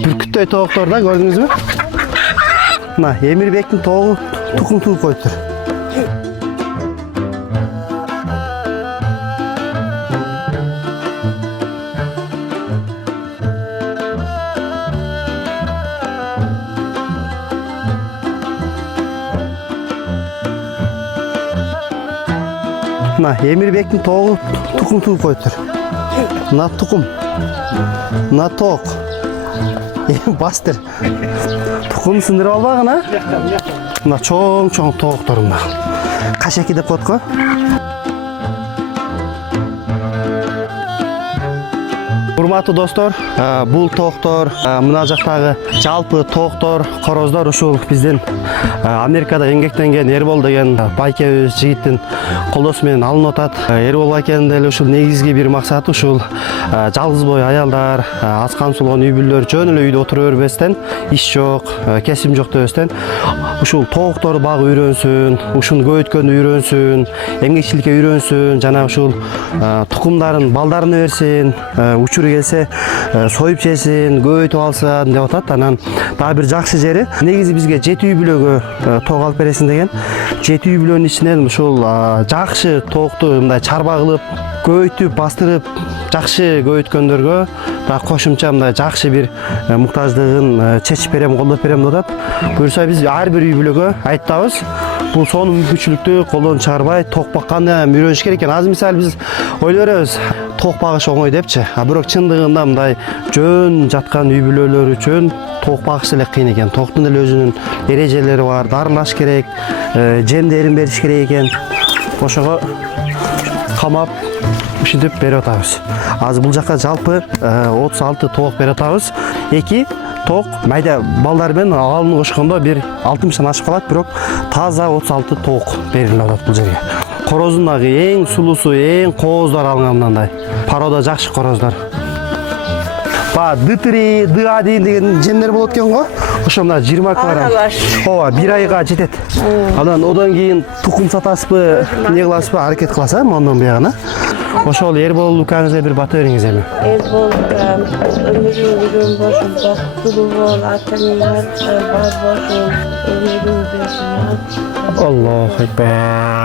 Бүркүттөй тооктор да, көрдүңүзбү? Мына Эмирбектин тоогу тукум тууп коюптур. Мына Эмирбектин тоогу тукум тууп коюптур. Мына тукум. Мына тоок. Бастыр. Тукум сындырып албагын, а? Мына чоң тооктор мына. Кашеки деп коет го. Урматтуу достор, бул тооктор, мына жактагы жалпы тооктор, короздор ушул биздин Америкада эмгектенген Эрбол деген байкебиз жигиттин колдосу менен алынып атат. Эрбол байкенин деле ушул негизги бир максаты ушул жалгыз бой аялдар, аз камсызданган үй бүлөлөр жөн эле үйдө отура бербестен, иш жок, кесим жок дебестен ушул тоокторду багып үйрөнсүн, ушуну көбөйткөндү үйрөнсүн, эмгекчиликке үйрөнсүн, жана ушул тукумдарын балдарына берсин, учуру келсе союп жесин, көбөйтүп алсын деп атат. Анан дагы бир жакшы жери, негизи бизге 7 үй бүлөгө тоок алып бересиң деген. 7 үй бүлөнүн ичинен ушул жакшы тоокту мындай чарба кылып, көбөйтүп, бастырып, жакшы көбөйткөндөргө дагы кошумча мындай жакшы бир муктаждыгын чечип берем, колдоп берем деп атат. Буюрса биз ар бир үй бүлөгө айтабыз. Бул сонун мүмкүнчүлүктү колдон чыгарбай тоок бакканды үйрөнүш керек экен. Азыр мисалы биз ойлой беребиз, тоок багыш оңой депчи. Бирок чындыгында мындай жөн жаткан үй бүлөлөр үчүн тоок багыш эле кыйын экен. Тооктун эле өзүнүн эрежелери бар, дарылаш керек, жемдерин бериш керек экен. Ошого камап ушинтип берип атабыз. Азыр бул жакка жалпы 36 тоок берип атабыз. 2 тоок майда балдар менен алыны кошкондо бир 60 ашып калат, бирок таза 36 тоок берилип атат бул жерге. Короздун дагы эң сулуусу, эң кооздор алынган мындай. Порода жакшы короздор. Д3, D1 деген жемдер болот экен го. Ошо мына 20 килограмм. Ооба, 1 айга жетет. Одан кийин тукум сатасызбы, не кыласызбы, аракет кыласыз, мондан буягына. Ошол Эрбол Лукаңызга бир бата бериңиз эми. Эрбол өмүрүң бошун, бактылуу бол, атаңар бар бошун, өмүрүң бошун. Аллаху акбар.